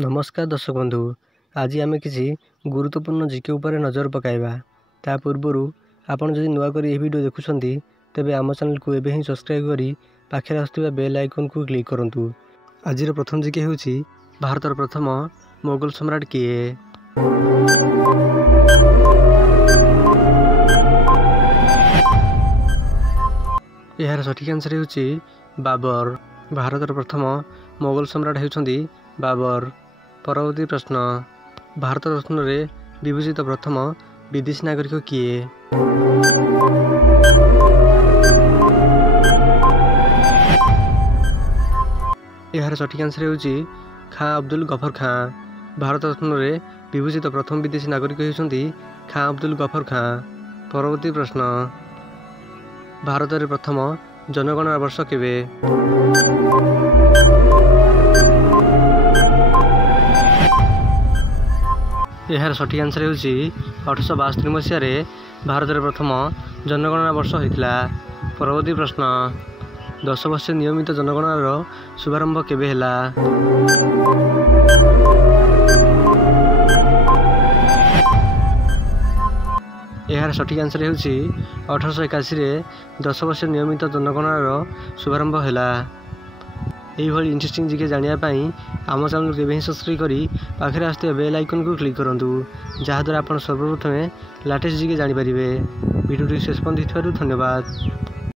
नमस्कार दर्शक बंधु, आज आम किसी गुरुत्वपूर्ण जिके उपर नजर पकाइबा। ता पूर्वर आपन जदि नुआ करी वीडियो देखुछंती तेबे आम चैनल को एबे ही सब्सक्राइब करी पाखे आसुवा बेल आइकन को क्लिक करंतु। आजिर प्रथम जिके होउछि भारतर प्रथम मोगल सम्राट किए। यार सठिक आंसर होउछि बाबर। भारतर प्रथम मोगल सम्राट होउछंती बाबर। परवर्ती प्रश्न, भारत रत्न रे विभूषित प्रथम विदेशी नागरिक किए? यार सठिक आंसर होउछि खां अब्दुल गफर खां। भारत रत्न रे विभूषित प्रथम विदेशी नागरिक होउछंती खां अब्दुल गफर खां। परवर्ती प्रश्न, भारत रे प्रथम जनगणना वर्ष केबे? यार सठिक आंसर होउछि 1862 मसीह भारत रे प्रथम जनगणना वर्ष होइतिला। परवर्ती प्रश्न, 10 वर्ष नियमित जनगणनार शुभारंभ केबे हैला? यार सठिक आंसर होउछि 1881 रे 10 वर्ष नियमित जनगणनार शुभारंभ हैला। यही इंटरेस्टिंग जिके जानिया पाई आम चैनल को भी सब्सक्राइब करी पाखे आसुवा बेल आइकन को क्लिक करंतु, जहाद्वारा आप सर्वप्रथमे लाटेस्ट जिके जानी पारिबे। वीडियो शेष पर्यंत देखिथिबारु धन्यवाद।